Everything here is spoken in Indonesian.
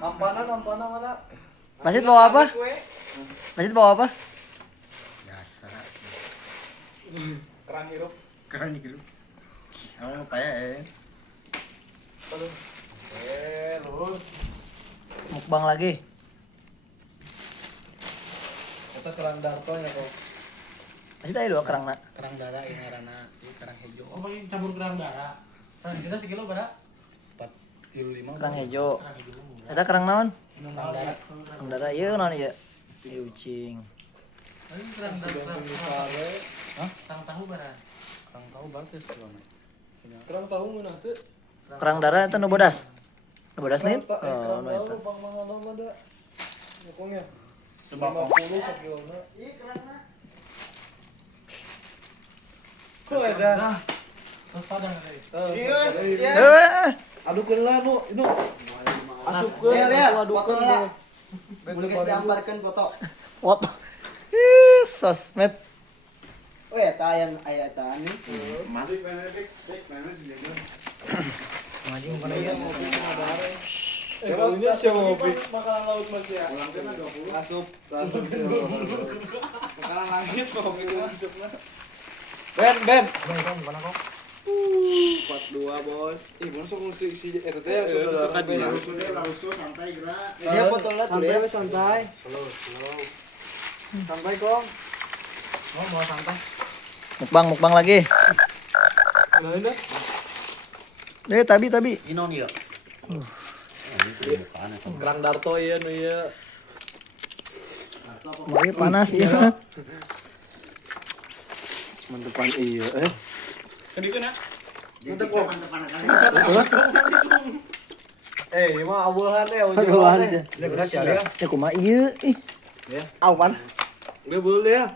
Nampana mana? Masjid bawa apa? Masjid bawa apa? Biasa. Kerang hirup. Keren gitu. Kamu apa ya? Lur. Mukbang lagi. Kita kerang darto ya kok. Masjid aja dua kerang nak. Kerang darah ini karena ini kerang hijau. Oh, paling campur kerang darah. Kerang kita sekilo berapa? 4,5 Kerang hijau. Kerang hijau. Ada kerang naon? Kerang darah. Kerang darah ieu naon ieu? Ieu ucing. Paling kerang darah. Kerang tahu berapa? Kerang tahu bagus soalnya. Kerang tahu mana tuh? Kerang darah itu nu bodas. Nu bodas nih? Oh, Kerang nu tahu eta. bang mana ada. Pokoknya Coba 50 sekilona. Kok ada? Terus padang tadi. Eh, Adukeun lah nu, itu. Asupkeun. Lihat, Adukeun. foto lah. Mungkin diamparkan foto. foto. Sosmed. Oh ya, tayan ayat tani. Mas. Anjing mana ieu? Kalau ini siapa ngopi? Makanan laut Mas ya. Asup. Makanan langit kok gitu masuknya. Ben. Mana kok? 42 bos. Masuk si eta teh suka dia. Langsung santai gerak. Dia foto lah tuh ya. Santai. Santai kong. Mau santai. Mukbang lagi. Mana? Tabi. Inon ya. Kerang darto ieu nu ieu. Mau ieu panas ieu. Mantepan ieu Kedikeun ah. Untuk teman-teman kali. Ini mah awehan teh, Awehan teh. Gerak ya. Ya kumaha ieu? Ih. Ya. Awan. Udah boleh ya.